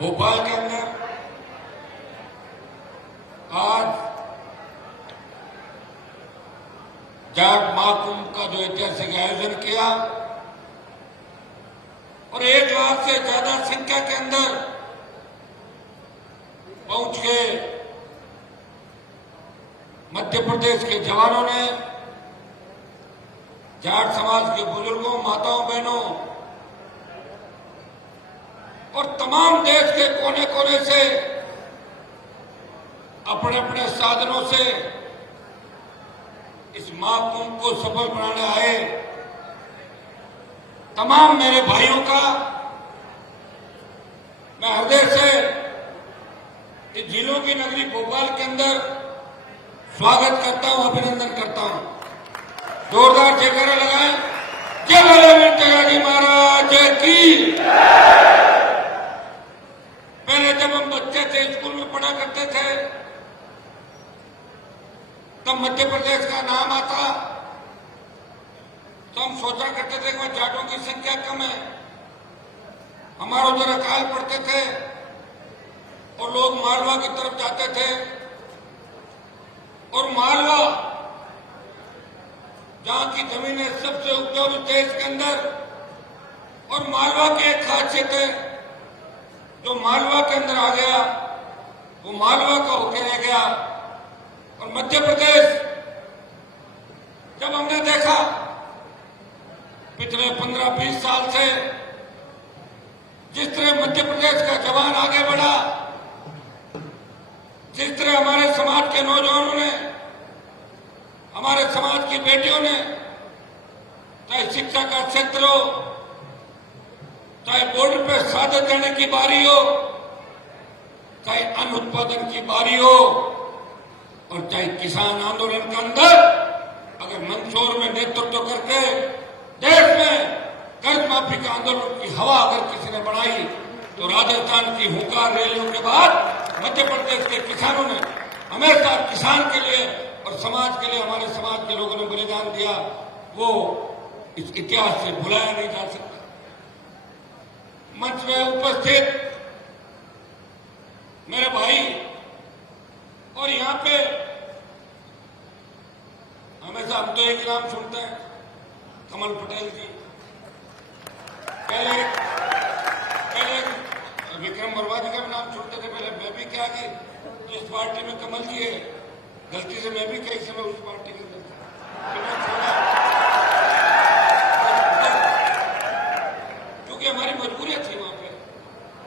भोपाल के अंदर आज जाट महाकुंभ का जो ऐतिहासिक आयोजन किया और 1 लाख से ज्यादा संख्या के अंदर पहुंच के मध्य प्रदेश के जवानों ने जाट समाज के बुजुर्गों, माताओं, बहनों और तमाम देश के कोने कोने से अपने अपने साधनों से इस महाकुंभ को सफल बनाने आए तमाम मेरे भाइयों का मैं हृदय से इस जिलों की नगरी भोपाल के अंदर स्वागत करता हूं, अभिनंदन करता हूं। जोरदार जयकारा लगाएं। जय भोले जगाजी महाराज की। पहले जब हम बच्चे थे, स्कूल में पढ़ा करते थे, तब मध्य प्रदेश का नाम आता तो हम सोचा करते थे कि वहां जाटों की संख्या कम है। हमारे उधर अकाल पड़ते थे और लोग मालवा की तरफ जाते थे और मालवा जहां की जमीनें सबसे उपजाऊ देश के अंदर, और मालवा की एक खासियत है, जो मालवा के अंदर आ गया वो मालवा का होकर रह गया। और मध्य प्रदेश जब हमने देखा पिछले 15-20 साल से जिस तरह मध्य प्रदेश का जवान आगे बढ़ा, जिस तरह हमारे समाज के नौजवानों ने, हमारे समाज की बेटियों ने, चाहे शिक्षा का क्षेत्र हो, चाहे बॉर्डर पर शहादत देने की बारी हो, चाहे अन्न उत्पादन की बारी हो, और चाहे किसान आंदोलन के अंदर अगर मंदसौर में नेतृत्व करके देश में कर्ज माफी का आंदोलन की हवा अगर किसी ने बनाई, तो राजस्थान की हुंकार रैलियों के बाद मध्य प्रदेश के किसानों ने हमेशा किसान के लिए और समाज के लिए, हमारे समाज के लोगों ने बलिदान दिया, वो इस इतिहास से भुलाया नहीं जा सकता। मंच में उपस्थित मेरे भाई, और यहां पे हमेशा हम तो एक नाम सुनते हैं, कमल पटेल जी। पहले विक्रम वर्मा जी का भी नाम सुनते थे, पहले मैं भी क्या कि तो इस पार्टी में कमल जी है, गलती से मैं भी कई समय उस पार्टी के अंदर था, क्योंकि हमारी मजबूरियां थी। वहां पे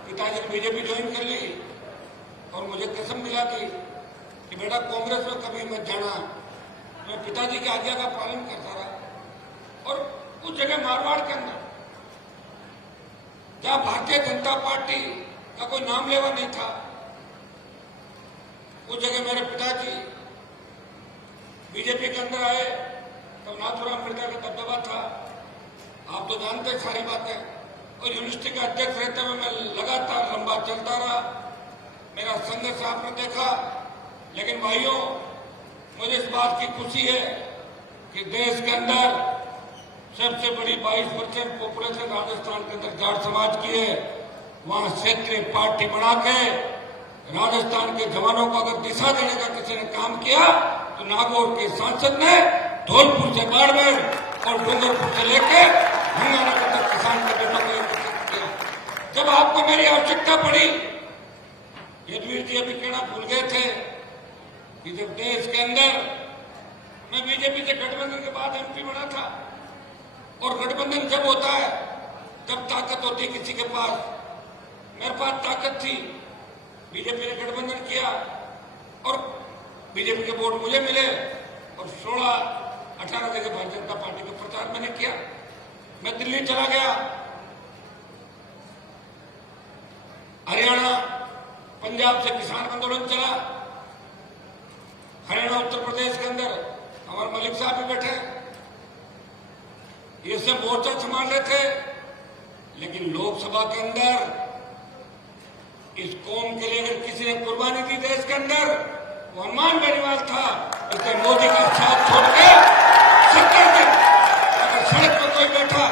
पिताजी ने बीजेपी ज्वाइन कर ली और मुझे कसम दिला दी कि बेटा कांग्रेस में कभी मत जाना। मैं पिताजी की आज्ञा का पालन करता रहा। और उस जगह मारवाड़ के अंदर जहां भारतीय जनता पार्टी का कोई नाम लेवा नहीं था, उस जगह मेरे पिताजी बीजेपी के अंदर आए तो नाथुराम मिर्जा का दबदबा था। आप तो जानते हैं सारी बातें। और यूनिवर्सिटी का अध्यक्ष रहते हुए मैं लगातार लंबा चलता रहा। मेरा संघर्ष आपने देखा। लेकिन भाइयों, मुझे इस बात की खुशी है कि देश के अंदर सबसे बड़ी 22% पॉपुलेशन राजस्थान के अंदर जाट समाज की है। वहां क्षेत्रीय पार्टी बना के राजस्थान के जवानों को अगर दिशा देने का किसी ने काम किया तो नागौर के सांसद ने धौलपुर से बाड़मेर और डूंगरपुर से लेकर गंगानगर तक किसान के बेटों को एकत्रित किया। जब आपको मेरी आवश्यकता पड़ी, यदुवीर जी अभी कहना भूल गए थे कि जब देश के अंदर मैं बीजेपी से गठबंधन के बाद एमपी बना था, और गठबंधन जब होता है तब ताकत होती किसी के पास। मेरे पास ताकत थी, बीजेपी ने गठबंधन किया और बीजेपी के वोट मुझे मिले और 16-18 जगह भारतीय जनता पार्टी का प्रचार मैंने किया। मैं दिल्ली चला गया, हरियाणा, पंजाब से किसान आंदोलन चला, हरियाणा, उत्तर प्रदेश के अंदर हमारे मलिक साहब भी बैठे, ये सब मोर्चा संभाल रहे थे। लेकिन लोकसभा के अंदर इस कौम के लिए अगर किसी ने कुर्बानी दी देश के अंदर, वो हनुमान बेनीवाल था। इसलिए मोदी का साथ छोड़ के 70 दिन अगर सड़क पर कोई बैठा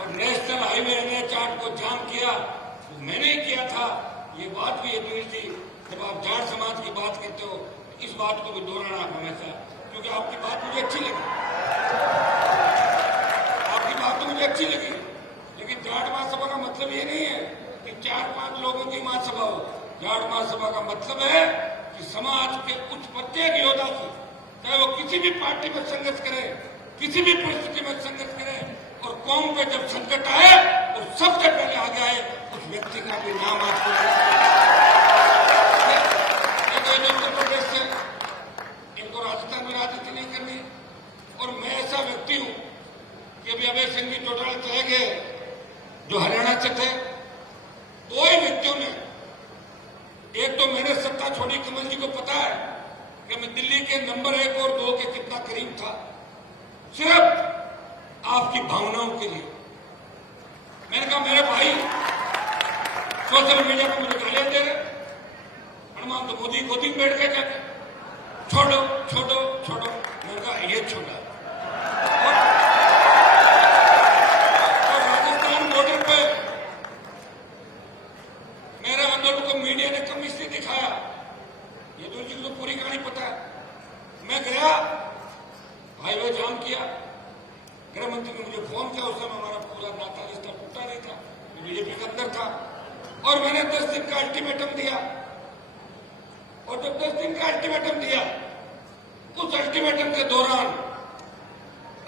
और नेशनल हाईवे NH8 को जाम किया, वो मैंने ही किया था। ये बात भी अतुल जी, जब आप जाट समाज की बात करते हो इस बात को भी दोहराना आप हमेशा, क्योंकि आपकी बात मुझे अच्छी लगी, आपकी बात तो मुझे अच्छी लगी, लेकिन जाट महासभा का मतलब ये नहीं है कि 4-5 लोगों की महासभा हो। जाट महासभा का मतलब है कि समाज के कुछ प्रत्येक योद्धा की, चाहे वो किसी भी पार्टी में संघर्ष करे, किसी भी परिस्थिति में संघर्ष करे, और कौम पे जब संकट आए तो सबसे पहले आगे आए उस व्यक्ति का भी नाम आपको उत्तर प्रदेश से, इनको राजस्थान में राजनीति नहीं करनी। और मैं ऐसा व्यक्ति हूं कि अभी अभय सिंह भी चौटाला चले गए जो हरियाणा से थे। दो ही व्यक्तियों ने, एक तो मैंने सत्ता छोड़ी, कमल जी को पता है कि मैं दिल्ली के नंबर 1 और 2 के कितना करीब था, सिर्फ आपकी भावनाओं के लिए। मैंने कहा मेरे भाई सोशल मीडिया पर मुझे गालियां दे रहे, हनुमान तो मोदी गोदी में बैठ के जाते, छोड़ो छोड़ो छोड़ो। मैंने कहा ये छोड़ा। और राजस्थान बॉर्डर पे मेरे आंदोलन को मीडिया ने कम इसलिए दिखाया, ये तो जिनको पूरी कहानी पता है। मैं गया, हाईवे जाम किया, गृह मंत्री ने मुझे फोन किया, उस समय हमारा पूरा नाता रिश्ता टूटा नहीं था, बीजेपी के अंदर था, और मैंने 10 दिन का अल्टीमेटम दिया। और जब 10 दिन का अल्टीमेटम दिया, उस अल्टीमेटम के दौरान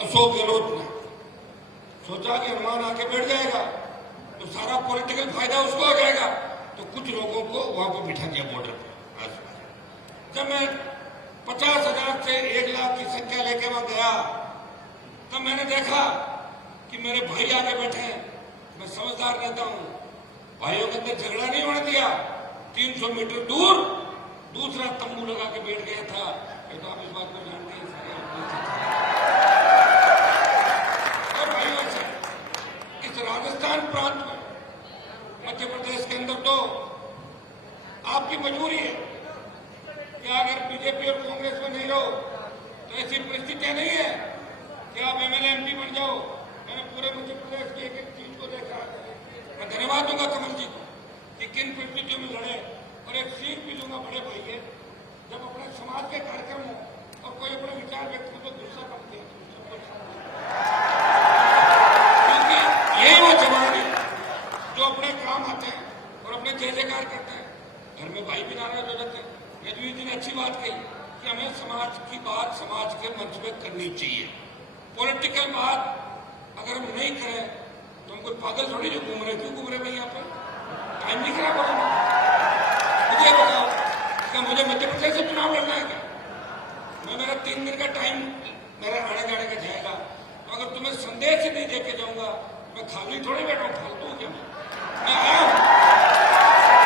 अशोक गहलोत ने सोचा कि हनुमान आके बैठ जाएगा तो सारा पॉलिटिकल फायदा उसको हो जाएगा, तो कुछ लोगों को वहां पर बिठा दिया बॉर्डर पर। जब मैं 50,000 से 1 लाख की संख्या लेके वहां गया, तब मैंने देखा कि मेरे भाई आगे बैठे हैं। मैं समझदार रहता हूं, भाइयों के अंदर झगड़ा नहीं होने दिया। 300 मीटर दूर दूसरा तंबू लगा के बैठ गया था। तो आप इस बात को जानते हैं और भाइयों से इस राजस्थान प्रांत में, मध्य प्रदेश के अंदर तो आपकी मजबूरी है कि अगर बीजेपी और कांग्रेस में नहीं रहो तो ऐसी परिस्थितियां नहीं है कि आप एमएलए एमपी बन जाओ। मैंने पूरे मध्य प्रदेश की एक चीज को देखा। मैं धन्यवाद दूंगा कमल जी को कि किन परिस्थितियों में लड़े, और एक सीख भी दूंगा बड़े भाई है, जब अपने समाज के कार्यक्रम हो और कोई अपने विचार व्यक्त कर तो गुस्सा करते हैं, क्योंकि यही वो जवान है जो अपने काम आते हैं और अपने जय जयकार करते हैं। घर में भाई भी नाराज हो जाते हैं। यदुवीर जी ने अच्छी बात कही कि हमें समाज की बात समाज के मंच में करनी चाहिए। पॉलिटिकल बात अगर हम नहीं करें तो हम कोई पागल थोड़ी जो घूम रहे, क्यों घूम रहे भाई यहाँ पे? टाइम नहीं खराब होगा। मुझे बताओ क्या मुझे मध्य प्रदेश से चुनाव लड़ना है क्या? मेरा 3 दिन का टाइम मेरा आने जाने का जाएगा, तो अगर तुम्हें संदेश ही नहीं देके जाऊंगा, मैं खाली थोड़ी बैठा हूं, फालतू क्या? मैं आया हूं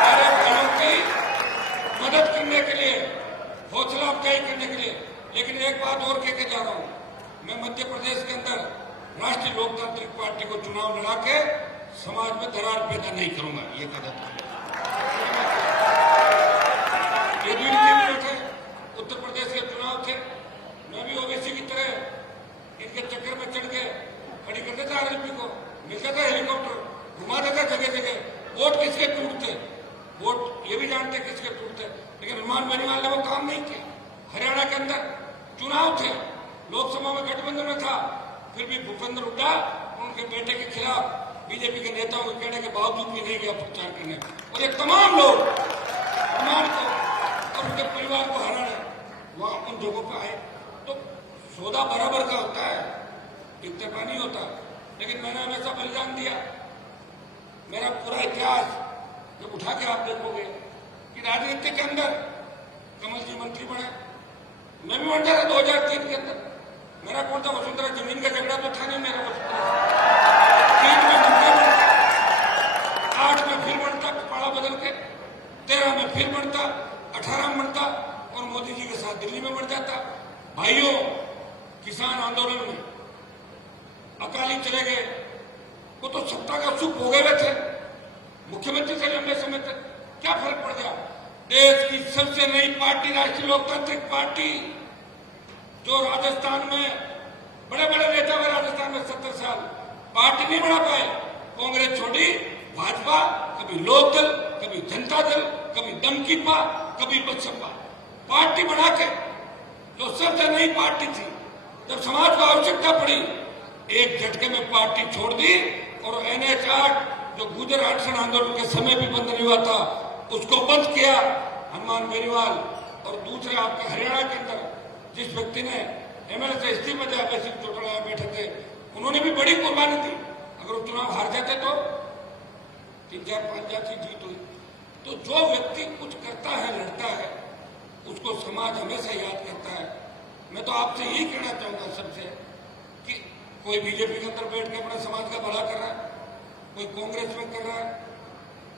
मेरे भाइयों की मदद करने के लिए, हौसला अफजाई करने के लिए। लेकिन एक बात और कह के जा रहा हूं, मैं मध्य प्रदेश के अंदर राष्ट्रीय लोकतांत्रिक पार्टी को चुनाव लड़ा के समाज में दरार पैदा नहीं करूंगा। ये कदम थे, उत्तर प्रदेश के चुनाव थे, मैं भी ओबीसी की तरह इनके चक्कर में चढ़ के खड़ी कर देता आरएलपी को, मिल जाता हेलीकॉप्टर, घुमा देता जगह जगह। वोट किसके टूटते, वोट ये भी जानते किसके टूटते, लेकिन हनुमान बेनीवाल ने वो काम नहीं किया। हरियाणा के अंदर चुनाव थे, लोकसभा में गठबंधन में था, फिर भी भूपेंद्र हुड्डा उनके बेटे के खिलाफ बीजेपी के नेताओं के कहने के बावजूद भी नहीं गया प्रचार करने, और ये तमाम लोग हनुमान को और उनके परिवार को हराने वहां उन जगहों पर आए। तो सौदा बराबर का होता है, इत्तेफा नहीं होता। लेकिन मैंने हमेशा बलिदान दिया। मेरा पूरा इतिहास जब उठा के आप देखोगे कि राजनीति के अंदर कमल जी मंत्री बने, मैं भी बन जाता 2003 के अंदर। मेरा कौन था? वसुंधरा जमीन का झगड़ा तो था नहीं मेरा। वसुंधरा 3 में मंत्री बनता, 8 में फिर बनता कपाड़ा बदल के, 13 में फिर बनता, 18 में बनता और मोदी जी के साथ दिल्ली में बढ़ जाता। भाइयों, किसान आंदोलन में अकाली चले गए, वो तो सत्ता का सुख भोगे हुए थे, मुख्यमंत्री से लंबे समय तक क्या फर्क पड़ गया? देश की सबसे नई पार्टी राष्ट्रीय लोकतांत्रिक पार्टी, जो राजस्थान में बड़े बड़े नेता हुए, राजस्थान में 70 साल पार्टी नहीं बना पाए, कांग्रेस छोड़ी, भाजपा, कभी लोकदल, कभी कभी जनता दल, कभी दमकीपा, कभी बसपा, पार्टी बना के जो सबसे नई पार्टी थी, जब समाज को आवश्यकता पड़ी एक झटके में पार्टी छोड़ दी और NH 8 जो गुजर आरक्षण आंदोलन के समय भी बंद नहीं हुआ था उसको बंद किया हनुमान बेनीवाल। और दूसरे आपके हरियाणा के अंदर जिस व्यक्ति ने MLA से इस्तीफा दिया, वैसे चौटाला बैठे थे, उन्होंने भी बड़ी कुर्बानी दी। अगर वो चुनाव हार जाते तो 3-4-5 की जीत हुई। तो जो व्यक्ति कुछ करता है, लड़ता है, उसको समाज हमेशा याद करता है। मैं तो आपसे यही कहना चाहूंगा सबसे कि कोई बीजेपी के अंदर बैठ के अपने समाज का भला कर रहा है, कोई कांग्रेस में कर रहा है,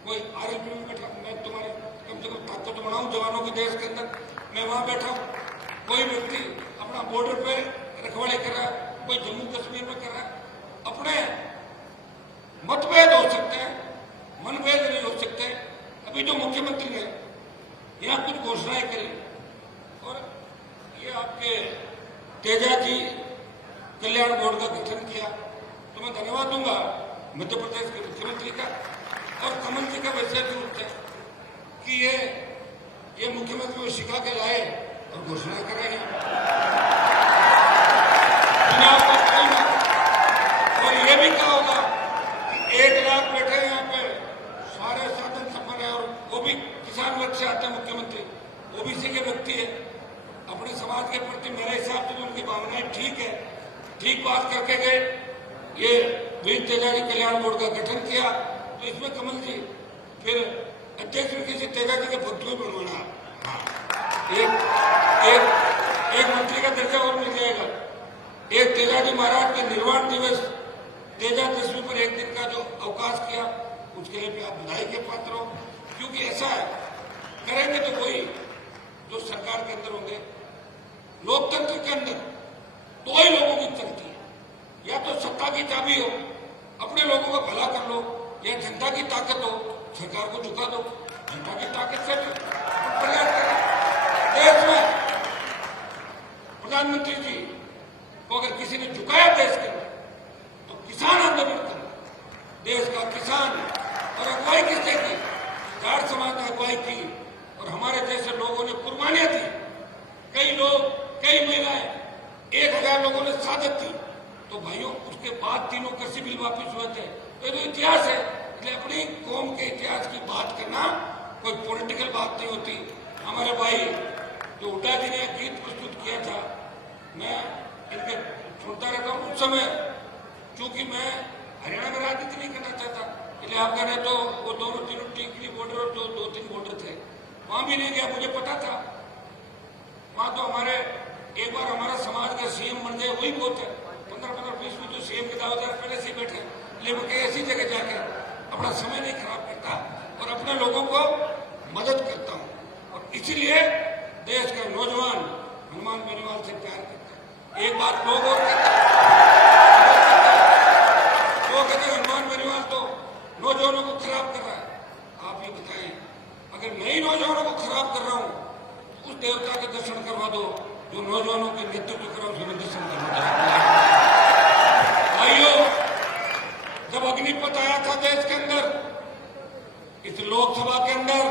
कोई RLP में बैठा, मैं तुम्हारी कम से कम ताकत बनाऊं जवानों के देश के अंदर, मैं वहां बैठा हूं। कोई व्यक्ति अपना बॉर्डर पे रखवाले कर रहा है, कोई जम्मू कश्मीर में कर रहा है। अपने मतभेद हो सकते हैं, मनभेद नहीं हो सकते। अभी जो मुख्यमंत्री ने यहाँ कुछ घोषणाएं करी और ये आपके तेजा जी कल्याण बोर्ड का गठन किया, तो मैं धन्यवाद दूंगा मध्य प्रदेश के मुख्यमंत्री का और कमल जी का वैसे रूप है कि ये मुख्यमंत्री को सिखा के लाए और घोषणा कर रहे हैं चुनाव का टाइम है। और ये भी कहा होगा कि 1 लाख बैठे हैं यहाँ पे, सारे साधन संपन्न है, और वो भी किसान वर्ग से आते हैं मुख्यमंत्री, OBC के व्यक्ति है। अपने समाज के प्रति मेरे हिसाब से उनकी भावनाएं ठीक है, ठीक बात करके गए। ये वीर तेजा जी कल्याण बोर्ड का गठन किया, तो इसमें कमल जी फिर अध्यक्ष किसी तेजा जी के भक्तों में बनवाना, एक मंत्री का दर्जा और मिल जाएगा। एक तेजा जी महाराज के निर्वाण दिवस तेजा दशमी पर एक दिन का जो अवकाश किया, उसके लिए भी आप बधाई के पात्र हो। क्योंकि ऐसा है, करेंगे तो कोई जो सरकार के अंदर होंगे, लोकतंत्र के अंदर 2 ही लोगों की चलती है, या तो सत्ता की चाबी हो, अपने लोगों का भला कर लो, या जनता की ताकत हो, सरकार को झुका दो। जनता की ताकत से प्रयास करें। देश में प्रधानमंत्री जी को अगर किसी ने झुकाया देश के अंदर, तो किसान आंदोलन करना, देश का किसान, और अगुवाई किसने की? जाट समाज ने अगुवाई की और हमारे जैसे लोगों ने कुर्बानियां दी। कई लोग, कई महिलाएं, 1000 लोगों ने शहादत दी। तो भाइयों, उसके बाद 3 कृषि बिल वापिस हुए थे। तो ये तो इतिहास है। इसलिए अपनी कौम के इतिहास की बात करना कोई पॉलिटिकल बात नहीं होती। हमारे भाई जो हुड्डा जी ने गीत प्रस्तुत किया था, मैं इनके सुनता रहता हूँ। उस समय चूंकि मैं हरियाणा में राजनीति नहीं करना चाहता, इसलिए आप कह रहे तो वो दोनों तीनों टीकरी बॉर्डर और जो 2-3 बॉर्डर थे, वहां भी नहीं गया। मुझे पता था वहां तो हमारे एक बार हमारा समाज का CM बन गए, वही बहुत है। 15-20 में तो CM के दावेदार पहले से बैठे, लेकिन मैं ऐसी जगह जाके अपना समय नहीं खराब करता और अपने लोगों को मदद करता हूं। और इसीलिए देश का नौजवान हनुमान बेनीवाल से प्यार करता है। एक बात लोग और कहते हैं हनुमान बेनीवाल तो नौजवानों को खराब कर रहा है। आप ये बताएं, अगर मैं ही नौजवानों को खराब कर रहा हूं, तो उस देवता के दर्शन करवा दो जो नौजवानों के नेतृत्व कर रहा हूं, दर्शन करवा दो। भाइयों, जब अग्निपथ आया था देश के अंदर, इस लोकसभा के अंदर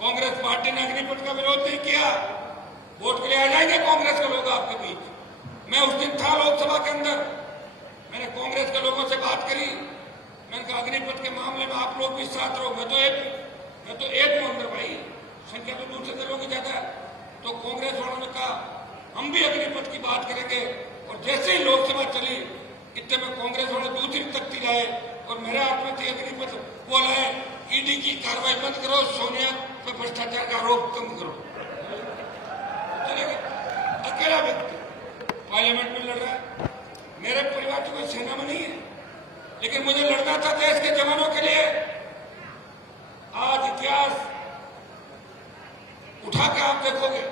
कांग्रेस पार्टी ने अग्निपथ का विरोध नहीं किया। वोट के लिए आ जाएंगे कांग्रेस के लोग आपके बीच। मैं उस दिन था लोकसभा के अंदर, मैंने कांग्रेस के लोगों से बात करी। मैंने कहा अग्निपथ के मामले में आप लोग भी साथ रहो। मैं तो एक हूं अंदर भाई, संख्या तो दूसरे दलों की ज्यादा है। तो कांग्रेस वालों ने कहा हम भी अग्निपथ की बात करेंगे। और जैसे ही लोकसभा चली, इतने में कांग्रेस वाले दूसरी तख्ती लाए और मेरे हाथ में थी अग्निपथ। वो लाए, ED की कार्रवाई बंद करो, सोनिया पर भ्रष्टाचार का आरोप कम करो। अकेला व्यक्ति पार्लियामेंट में लड़ रहा है। मेरे परिवार की कोई सेना में नहीं है, लेकिन मुझे लड़ना था देश के जवानों के लिए। आज इतिहास उठा के आप देखोगे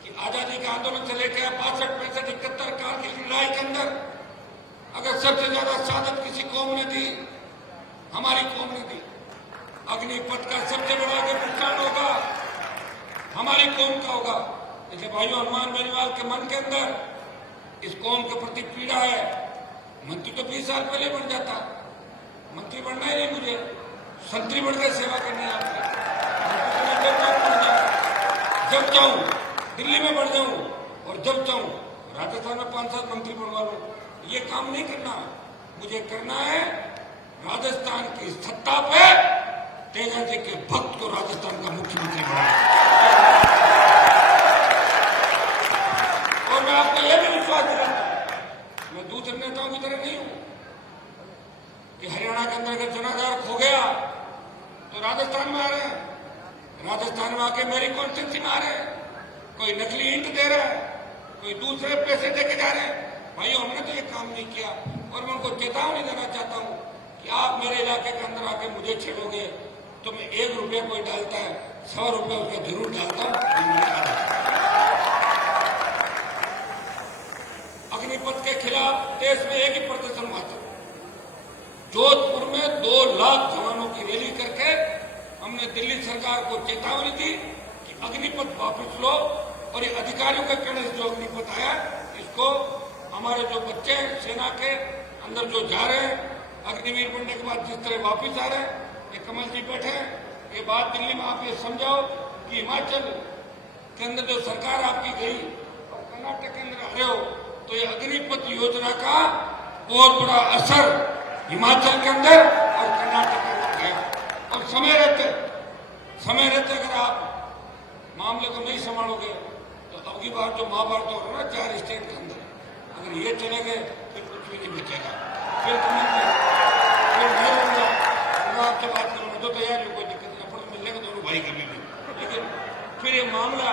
कि आजादी के आंदोलन से लेकर 62, 65, 71 कारगिल की लड़ाई के अंदर अगर सबसे ज्यादा शहादत किसी कौम ने दी, हमारी कौम ने दी। अग्निपथ का सबसे बड़ा अगर नुकसान होगा, हमारी कौम का होगा। इसलिए भाइयों, हनुमान बेनीवाल के मन के अंदर इस कौम के प्रति पीड़ा है। मंत्री तो 20 साल पहले बन जाता, मंत्री बनना ही नहीं मुझे। संतरी बढ़कर सेवा करनी है आपकी। जब चाहूं दिल्ली में बढ़ जाऊं और जब चाहूं राजस्थान में 5-7 मंत्री बनवा लूं, ये काम नहीं करना। मुझे करना है राजस्थान की सत्ता पे तेजा जी के भक्त को राजस्थान का मुख्यमंत्री बनाना। और मैं आपको यह भी विश्वास दिलाता हूं, मैं दूसरे नेताओं की तरह नहीं हूं कि हरियाणा के अंदर अगर जनाधार खो गया तो राजस्थान में आ रहे हैं, राजस्थान में आके मेरी कॉन्स्टिट्यूंसी में आ रहे हैं, कोई नकली ईंट दे रहा है, कोई दूसरे पैसे देके जा रहे हैं। भाई हमने तो ये काम नहीं किया और मैं उनको चेतावनी देना चाहता हूं कि आप मेरे इलाके के अंदर आके मुझे छेड़ोगे तो मैं 1 रुपया कोई डालता है 100 रुपया उसका जरूर डालता हूं। अग्निपथ के खिलाफ देश में एक ही प्रदर्शन हुआ था। जोधपुर में 2 लाख जवानों की रैली करके हमने दिल्ली सरकार को चेतावनी दी कि अग्निपथ वापस लो और ये अधिकारियों के कहने से जो अग्निपथ आया इसको हमारे जो बच्चे हैं सेना के अंदर जो जा रहे हैं अग्निवीर बनने के बाद जिस तरह वापिस आ रहे हैं, ये कमल जी बैठे हैं, ये बात दिल्ली में आप ये समझाओ कि हिमाचल के अंदर जो सरकार आपकी गई और कर्नाटक के अंदर आ रहे हो तो ये अग्निपथ योजना का बहुत बड़ा असर हिमाचल के अंदर और कर्नाटक के अंदर गया। और समय रहते अगर आप मामले को नहीं संभालोगे तो अब की बार जो महाभारत हो रहा है 4 स्टेट के अंदर अगर ये चले गए फिर कुछ भी नहीं बचेगा। फिर मैं रहूंगा, मैं आपसे बात करूंगा तो तैयार हो, कोई दिक्कत नहीं, अपन मिलने का दोनों भाई कभी भी, लेकिन फिर ये मामला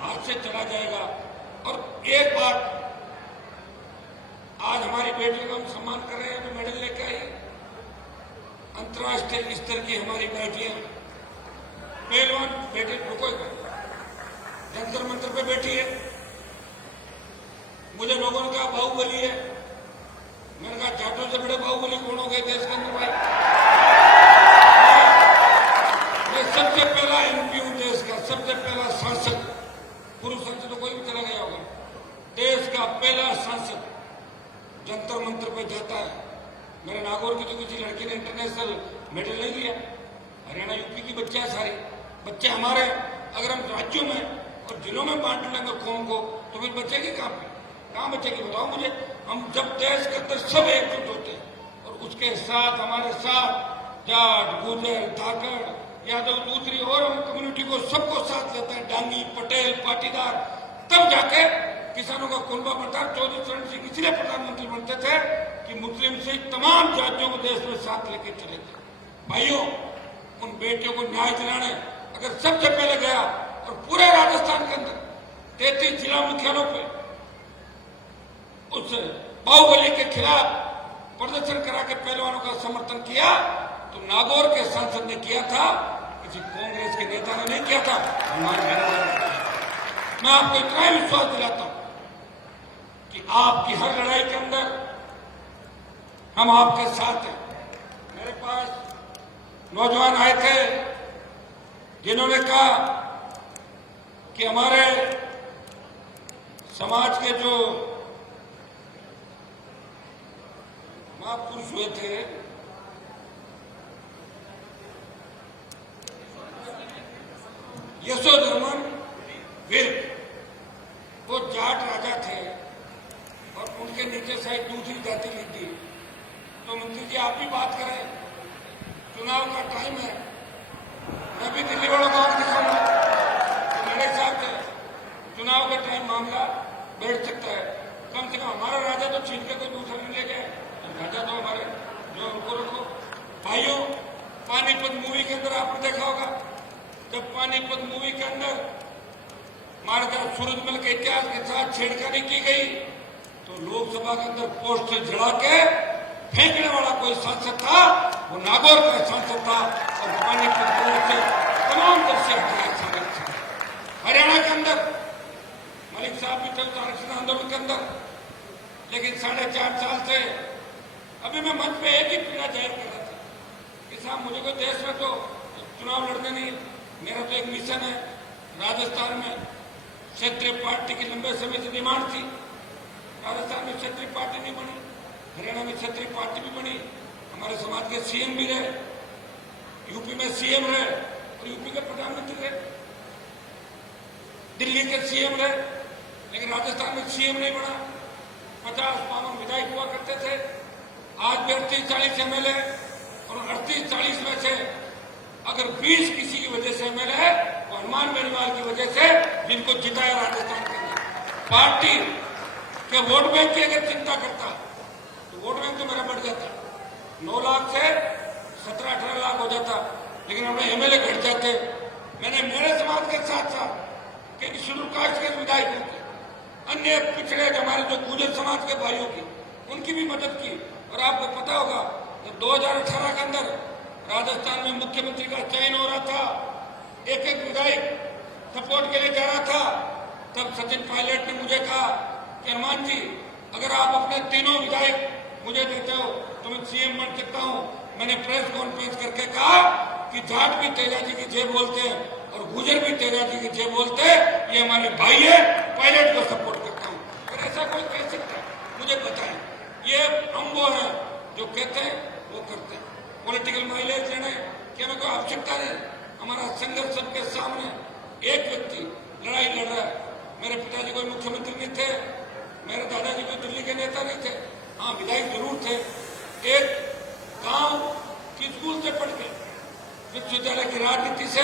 हाथ से चला जाएगा। और एक बात, आज हमारी बेटियों का हम सम्मान कर रहे हैं, जो मेडल लेकर आई, अंतर्राष्ट्रीय स्तर की हमारी बेटियां, पहलवान बेटे रुको जंतर मंत्र पे बैठी है। मुझे लोगों ने कहा बाहुबली है, मैंने कहा जाटों से बड़े बाहुबली कौन हो गए देश के अंदर भाई। मैं सबसे पहला एमपी हूं देश का, सबसे पहला सांसद, पुरुष सांसद तो कोई भी चला गया होगा, देश का पहला सांसद जंतर मंत्र पे जाता है। मेरे नागौर की तो किसी लड़की ने इंटरनेशनल मेडल नहीं लिया। हरियाणा यूपी की बच्चे हैं, सारे बच्चे हमारे। अगर हम राज्यों में और जिलों में बांट लेंगे कौम को तो फिर बचेगी कहाँ बचेगी बताओ मुझे। हम जब देश के अंदर सब एकजुट होते हैं और उसके साथ हमारे साथ जाट, गुर्जर, धाकड़, यादव, दूसरी और कम्युनिटी को सबको साथ लेते हैं, डांगी, पटेल, पाटीदार, तब जाके किसानों का कुनबा बढ़ता। चौधरी चरण सिंह इसलिए प्रधानमंत्री बनते थे कि मुस्लिम से तमाम जातियों को देश में साथ लेके चले थे। भाइयों, उन बेटियों को न्याय दिलाने अगर सबसे पहले गया और पूरे राजस्थान के अंदर 33 जिला मुख्यालयों पे उस बाहुबली के खिलाफ प्रदर्शन करा के पहलवानों का समर्थन किया तो नागौर के सांसद ने किया था, किसी कांग्रेस के नेता ने नहीं किया था, मैं आपको इतना ही विश्वास दिलाता हूं कि आपकी हर लड़ाई के अंदर हम आपके साथ हैं। मेरे पास नौजवान आए थे जिन्होंने कहा कि हमारे समाज के जो महापुरुष हुए थे, यशोधर्मन वीर, वो जाट राजा थे और उनके नीचे शायद दूसरी जाति ली थी। तो मंत्री जी आप भी बात करें, चुनाव का टाइम है, मैं भी दिल्ली वालों को आगे दिखाऊंगा तो मेरे हिसाब से चुनाव के टाइम मामला बैठ सकता है। कम से कम हमारा राजा तो छीन के कोई दूसरा नहीं ले गए, राजा तो हमारे जो उनको रखो। भाइयों, पानीपत मूवी के अंदर आपने देखा होगा, जब पानीपत मूवी के अंदर महाराजा सूरजमल के इतिहास के साथ छेड़खानी की गई तो लोकसभा के अंदर पोस्टर जला के फेंकने वाला कोई सांसद था, वो नागौर का सांसद था और पानीपत से तमाम दृश्य हटाए। हरियाणा के अंदर मलिक साहब भी थे आरक्षण आंदोलन के अंदर, लेकिन 4.5 साल से अभी मैं मंच पे एक ही पीड़ा जाहिर कर रहा था कि साहब मुझे कोई देश में तो चुनाव लड़ने नहीं, मेरा तो एक मिशन है। राजस्थान में क्षेत्रीय पार्टी की लंबे समय से डिमांड थी, राजस्थान में क्षेत्रीय पार्टी नहीं बनी, हरियाणा में क्षेत्रीय पार्टी भी बनी, हमारे समाज के सीएम भी रहे, यूपी में सीएम रहे और यूपी के प्रधानमंत्री रहे, दिल्ली के सीएम रहे, लेकिन राजस्थान में सीएम नहीं बना। 50-52 विधायक हुआ करते थे, आज भी 38-40 एमएलए, और 38-40 में से अगर 20 किसी की वजह से एमएलए है वो हनुमान बेनीवाल की वजह से, जिनको जिताया राजस्थान के अंदर। पार्टी के वोट बैंक की अगर चिंता करता तो वोट बैंक तो मेरा बढ़ जाता, 9 लाख से 17-18 लाख हो जाता, लेकिन हमें एमएलए घट जाते। मैंने मेरे समाज के साथ साथ कई शेड्यूल कास्ट के विधायकों की, अन्य पिछड़े हमारे जो गुर्जर समाज के भाइयों की, उनकी भी मदद की। और आपको पता होगा जब 2018 के अंदर राजस्थान में मुख्यमंत्री का चयन हो रहा था, एक एक विधायक सपोर्ट के लिए जा रहा था, तब सचिन पायलट ने मुझे कहा कि हनुमान जी अगर आप अपने तीनों विधायक मुझे देते हो तो मैं सीएम बन सकता हूं। मैंने प्रेस कॉन्फ्रेंस करके कहा कि जाट भी तेजा जी की जय बोलते हैं और गुजर भी तेजा जी की जय बोलते हैं, ये हमारे भाई है, पायलट को सपोर्ट करता हूं। और ऐसा कोई कह सकता है, मुझे बताएं। ये हम वो हैं जो कहते हैं वो करते हैं। पॉलिटिकल माइलेज लेने की हमें कोई आवश्यकता नहीं। हमारा संघर्ष सबके सामने, एक व्यक्ति लड़ाई लड़ रहा है। मेरे पिताजी कोई मुख्यमंत्री नहीं थे, मेरे दादाजी कोई दिल्ली के नेता नहीं थे, हाँ विधायक जरूर थे। एक गांव की स्कूल से पढ़ के विश्वविद्यालय की राजनीति से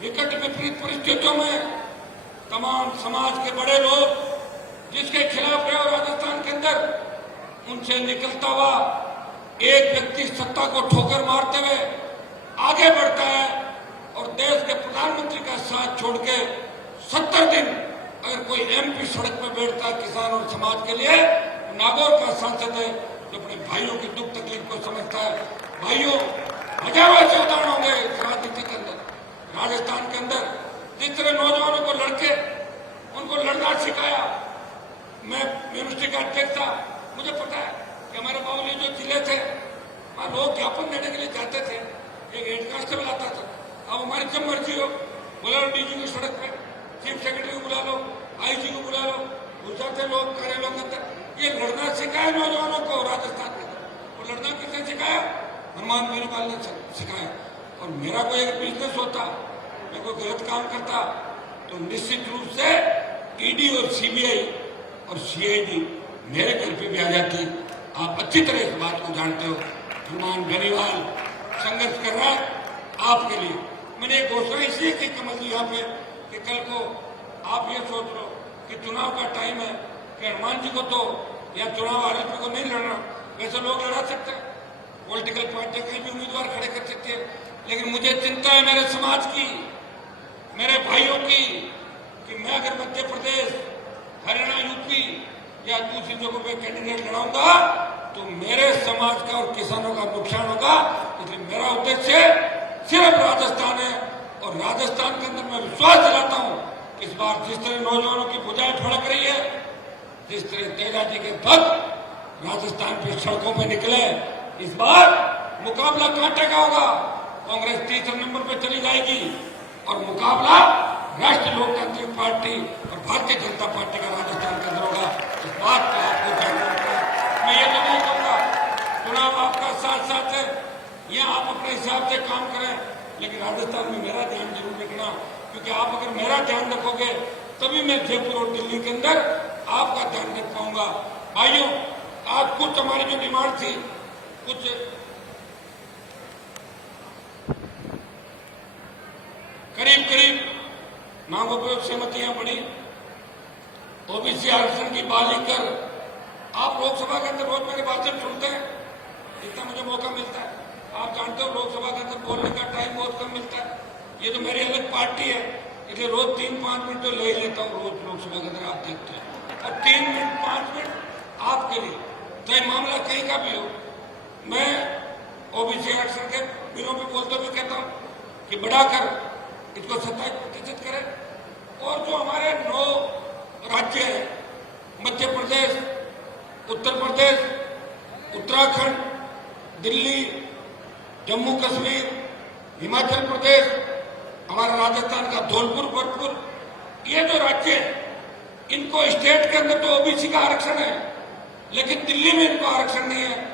विकट विपरीत परिस्थितियों में तमाम समाज के बड़े लोग जिसके खिलाफ रहे राजस्थान के अंदर, उनसे निकलता हुआ एक व्यक्ति सत्ता को ठोकर मारते हुए आगे बढ़ता है और देश के प्रधानमंत्री का साथ छोड़ के 70 दिन अगर कोई एमपी सड़क पर बैठता है किसान और समाज के लिए, नागौर का सांसद है जो अपने भाइयों की दुख तकलीफ को समझता है। भाइयों, हजारों ऐसे उदाहरण होंगे इस राजनीति के अंदर। राजस्थान के अंदर जिस तरह नौजवानों को लड़के उनको लड़ना सिखाया, मैं यूनिवर्सिटी का अध्यक्ष था, मुझे पता है कि हमारे बाबूजी जो जिले थे वहां लोग ज्ञापन देने के लिए जाते थे, एक हेड कांस्टेबल आता था, अब हमारी जब मर्जी हो बुला लो डीजी की सड़क पे, चीफ सेक्रेटरी को बुला लो, आईजी को बुला लो, घुस जाते लोग कार्यालयों के अंदर। ये लड़ना सिखाया नौजवानों को राजस्थान में, और लड़ना किसने सिखाया? हनुमान बेनीवाल ने सिखाया। और मेरा कोई एक बिजनेस होता, मैं कोई गलत काम करता तो निश्चित रूप से ईडी और सीबीआई और सीआईडी मेरे घर पे भी आ जाती। आप अच्छी तरह इस बात को जानते हो। हनुमान बेनीवाल संघर्ष कर रहा है आपके लिए। मैंने एक घोषणा इसलिए की कमल जी यहाँ पे कि कल को आप ये सोच लो कि चुनाव का टाइम है कि हनुमान जी को तो या चुनाव आरोपी को नहीं लड़ना, वैसे लोग लड़ा सकते हैं, पॉलिटिकल पार्टी कहीं भी उम्मीदवार खड़े कर सकते हैं, लेकिन मुझे चिंता है मेरे समाज की, मेरे भाइयों की, कि मैं अगर मध्य प्रदेश, हरियाणा, यूपी या दूसरी जगहों पे कैंडिडेट लड़ाऊंगा तो मेरे समाज का और किसानों का नुकसान होगा। इसलिए मेरा उद्देश्य सिर्फ राजस्थान है, और राजस्थान के अंदर मैं विश्वास दिलाता हूं इस बार जिस तरह नौजवानों की भुजाएं फड़क रही है, जिस तरह तेजा जी के भक्त राजस्थान पे सड़कों पे निकले, इस बार मुकाबला कांटे का होगा। कांग्रेस तीसरे नंबर पे चली जाएगी और मुकाबला राष्ट्रीय लोकतांत्रिक पार्टी और भारतीय जनता पार्टी का राजस्थान के अंदर होगा। इस बात को आपको जानना होगा। मैं ये तो नहीं कहूंगा चुनाव आपका साथ साथ है, या आप अपने हिसाब से काम करें, लेकिन राजस्थान में मेरा ध्यान जरूर रखना, क्योंकि आप अगर मेरा ध्यान रखोगे तभी मैं जयपुर और दिल्ली के अंदर आपका ध्यान रख पाऊंगा। भाइयों, आज कुछ हमारी जो डिमांड थी, कुछ करीब मांगों पर सहमतियां बढ़ी। ओबीसी आरक्षण की बहाली कर, आप लोकसभा के अंदर रोज मेरे भाषण सुनते हैं, जितना मुझे मौका मिलता है, आप जानते हो लोकसभा के अंदर बोलने का टाइम बहुत कम मिलता है। ये तो मेरी अलग पार्टी है, इसलिए रोज 3-5 मिनट तो ले लेता हूँ रोज लोकसभा के अंदर, आप देखते हैं, और 3 मिनट 5 मिनट आपके लिए, चाहे मामला कहीं का भी हो। मैं ओबीसी आरक्षण के बिलों पर बोलते हुए कहता हूँ कि बढ़ाकर इसको 27% करें, और जो हमारे 9 राज्य हैं, मध्य प्रदेश, उत्तर प्रदेश, उत्तराखंड, दिल्ली, जम्मू कश्मीर, हिमाचल प्रदेश, हमारा राजस्थान का धौलपुर, भरतपुर, ये जो राज्य हैं, इनको स्टेट के अंदर तो ओबीसी का आरक्षण है, लेकिन दिल्ली में इनको आरक्षण नहीं है।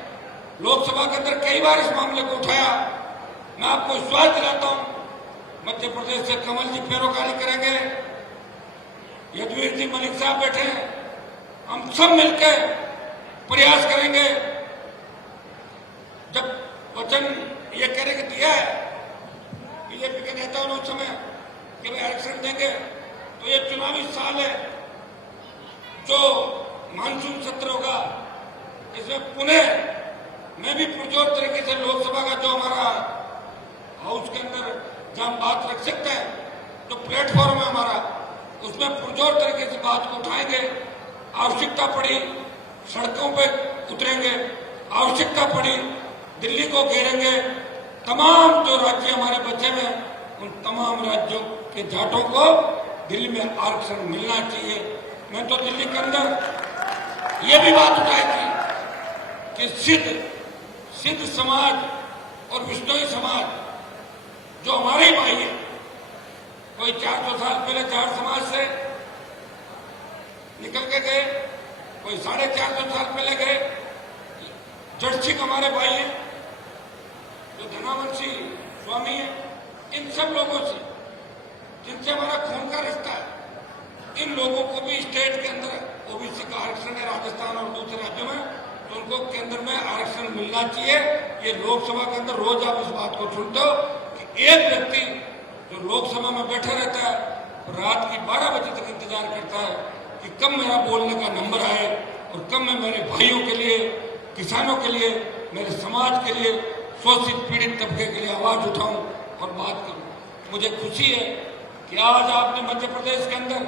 लोकसभा के अंदर कई बार इस मामले को उठाया, मैं आपको विश्वास दिलाता हूं, मध्य प्रदेश से कमल जी पैरोकारी करेंगे, यदुवीर जी मलिक साहब बैठे हैं, हम सब मिलकर प्रयास करेंगे। जब वचन ये करेंगे दिया है बीजेपी के नेताओं ने उस समय कि वे आरक्षण देंगे, तो ये चुनावी साल है, जो मानसून सत्र होगा इसमें पुनः मैं भी पुरजोर तरीके से लोकसभा का जो हमारा हाउस के अंदर जहां हम बात रख सकते हैं, जो प्लेटफॉर्म है हमारा, उसमें पुरजोर तरीके से बात को उठाएंगे। आवश्यकता पड़ी सड़कों पे उतरेंगे, आवश्यकता पड़ी दिल्ली को घेरेंगे। तमाम जो राज्य हमारे बचे हुए हैं उन तमाम राज्यों के जाटों को दिल्ली में आरक्षण मिलना चाहिए। मैं तो दिल्ली के अंदर ये भी बात उठाई थी कि सिद्ध समाज और विष्णोई समाज जो हमारे ही भाई है, कोई 400 साल पहले जाट समाज से निकल के गए, कोई 450 साल पहले गए। जड़सिक हमारे भाई हैं, जो धनावंशी स्वामी है, इन सब लोगों से जिनसे हमारा खून का रिश्ता है, इन लोगों को भी स्टेट के अंदर ओबीसी का आरक्षण है राजस्थान और दूसरे राज्यों में, तो उनको केंद्र में आरक्षण मिलना चाहिए। ये लोकसभा के अंदर रोज आप इस बात को सुनते हो कि एक व्यक्ति जो लोकसभा में बैठा रहता है रात की 12 बजे तक इंतजार करता है कि कब मेरा बोलने का नंबर आए और कब मैं मेरे भाइयों के लिए, किसानों के लिए, मेरे समाज के लिए, शोषित पीड़ित तबके के लिए आवाज उठाऊं और बात करूं। मुझे खुशी है कि आज आपने मध्य प्रदेश के अंदर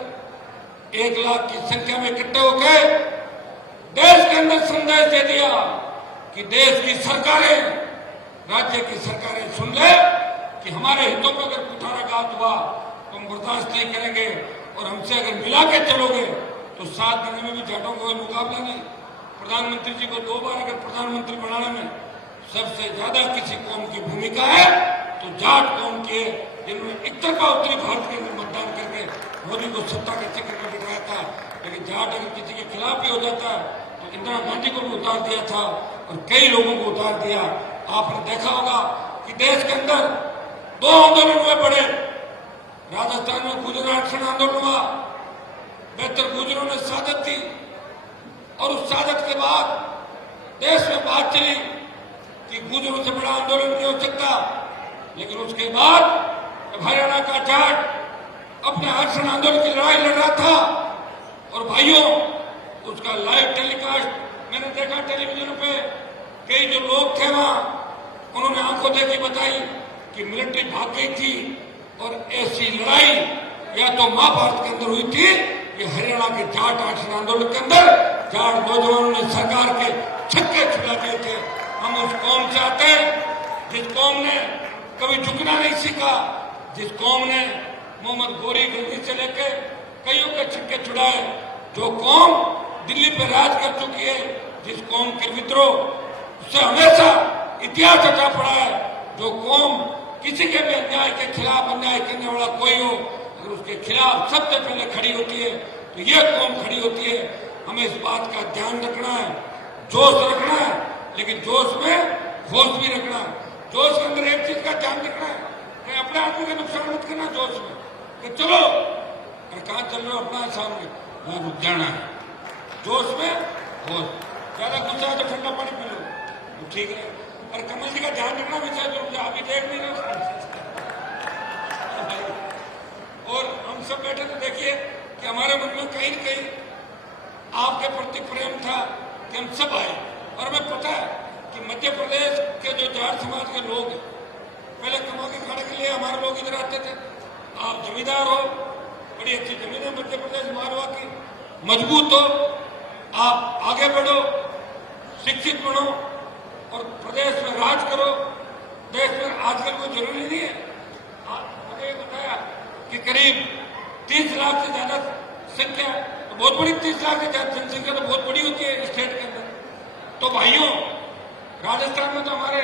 1 लाख की संख्या में इकट्ठे होकर देश के अंदर संदेश दे दिया कि देश की सरकारें, राज्य की सरकारें सुन ले कि हमारे हितों में अगर कुठाराघात हुआ तो हम बर्दाश्त नहीं करेंगे, और हमसे अगर मिला के चलोगे तो 7 महीने में भी जाटों को मुकाबला नहीं। प्रधानमंत्री जी को 2 बार अगर प्रधानमंत्री बनाने में सबसे ज्यादा किसी कौम की भूमिका है तो जाट कौम की है, जिन्होंने एक तरफा उत्तरी भारत के अंदर मतदान करके मोदी को सत्ता के चक्कर में बिठाया था। लेकिन जाट अगर किसी के खिलाफ भी हो जाता है तो इंदिरा गांधी को भी उतार दिया था और कई लोगों को उतार दिया। आपने देखा होगा कि देश के अंदर 2 आंदोलन हुए बड़े। राजस्थान में गुर्जर आरक्षण आंदोलन हुआ, बेहतर गुर्जरों ने शहादत दी, और उस शहादत के बाद देश में बात चली कि गुर्जरों से बड़ा आंदोलन नहीं हो सकता। लेकिन उसके बाद हरियाणा का जाट अपने आरक्षण आंदोलन की लड़ाई लड़ रहा था, और भाइयों उसका लाइव टेलीकास्ट मैंने देखा टेलीविजन पे। कई जो लोग थे वहां, उन्होंने आंखों देखी बताई कि मिलिट्री भाग गई थी, और ऐसी लड़ाई या तो महाभारत के अंदर हुई थी, ये हरियाणा के जाट आरक्षण आंदोलन के अंदर जाट नौजवानों ने सरकार के छक्के छुड़ा दिए थे। हम उस कौम से आते हैं जिस कौम ने कभी झुकना नहीं सीखा, जिस कौम ने मोहम्मद गोरी गद्दी से लेकर कईयों के छक्के छुड़ाए, जो कौम दिल्ली पर राज कर चुकी है, जिस कौम के विद्रोह उससे हमेशा इतिहास रचा पड़ा है, जो कौम किसी के भी अन्याय के खिलाफ, अन्याय करने वाला कोई हो अगर उसके खिलाफ सबसे पहले खड़ी होती है तो ये कौम खड़ी होती है। हमें इस बात का ध्यान रखना है, जोश रखना है, लेकिन जोश में होश भी रखना है। जोश के अंदर एक चीज का ध्यान रखना है कि अपने आदमी का नुकसान मत करना। जोश में कि चलो अरे कहाँ चल रहे हो, अपना सामने वहां रुक जाना है। जोश में होश, ज्यादा गुस्सा है तो ठंडा पानी पी लो तो ठीक है। और कमल जी का ध्यान रखना भी चाहिए, जो आप ही देख नहीं रहे। और हम सब बैठे तो देखिए कि हमारे मन में कहीं न कहीं आपके प्रति प्रेम था कि हम सब आए। और हमें पता है कि मध्य प्रदेश के जो जाट समाज के लोग हैं, पहले कमा के खाने के लिए हमारे लोग इधर आते थे। आप जमींदार हो, बड़ी अच्छी जमीन है मध्य प्रदेश मारवा की, मजबूत हो, आप आगे बढ़ो, शिक्षित बनो और प्रदेश में राज करो। देश में आजकल कोई जरूरी नहीं है। मुझे बताया कि करीब 30 लाख से ज्यादा संख्या, तो बहुत बड़ी 30 लाख से ज्यादा जनसंख्या तो बहुत बड़ी होती है स्टेट के अंदर। तो भाइयों, राजस्थान में तो हमारे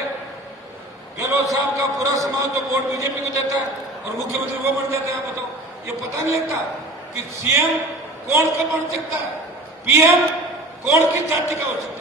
गहलोत साहब का पूरा समाज तो वोट बीजेपी को देता है और मुख्यमंत्री वो बन जाते हैं। बताओ, ये पता नहीं लगता कि सीएम कौन का बन सकता है, पीएम कौन किस जाति का हो सकता है।